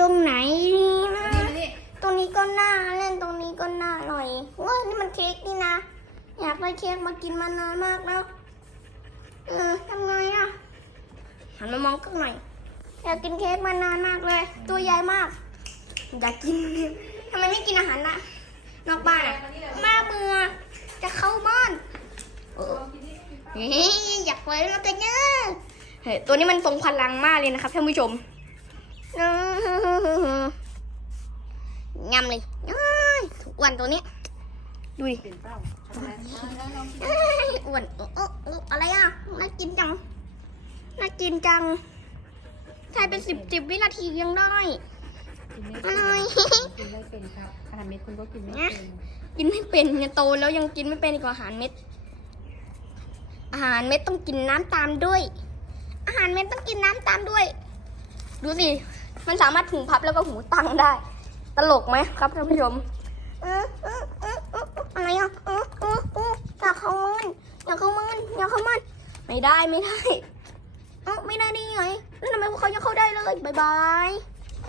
ตรงไหนดีนะนี่นี่ตรงนี้ก็น่าเล่นตรงนี้ก็น่าอร่อยว้านี่มันเค้กนี่นะ อยากได้เค้กมากินมานานมากแล้ว เออทำไงอะหันมามองกันหน่อย อยากกินเค้กมานานมากเลย ตัวใหญ่มาก อยากกินทำไมไม่กินอาหารนะนอกบ้านอะมาเบื่อจะเข้าบ้านเออเฮ้ยอยากไปแล้วกันเนี่ยเฮ้ยตัวนี้มันทรงพลังมากเลยนะครับท่านผู้ชม งำเลยอ้ายอ้วนตัวนี้ดูดิอ้วลองอ้ายอ้วนเอออะไรอะ น่ากินจัง น่ากินจังใช้เป็นสิบสิบวินาทียังได้กินไม่อเป็นร่อยกินไม่เป็นครับ อาหารเม็ดคุณก็กินไม่เป็น กินไม่เป็นเนี่ยโตแล้วยังกินไม่เป็นอีกว่าอาหารเม็ด อาหารเม็ดต้องกินน้ำตามด้วย อาหารเม็ดต้องกินน้ำตามด้วย ดูสิ มันสามารถหูพับแล้วก็หูตั้งได้ ตลกไหมครับท่านผู้ชมอะไรอะอย่าเข้ามันอย่าเข้ามันอย่าเข้ามันไม่ได้ไม่ได้เอ้าไม่ได้นี่ไงแล้วทำไมพวกเขายังเข้าได้เลยบายบาย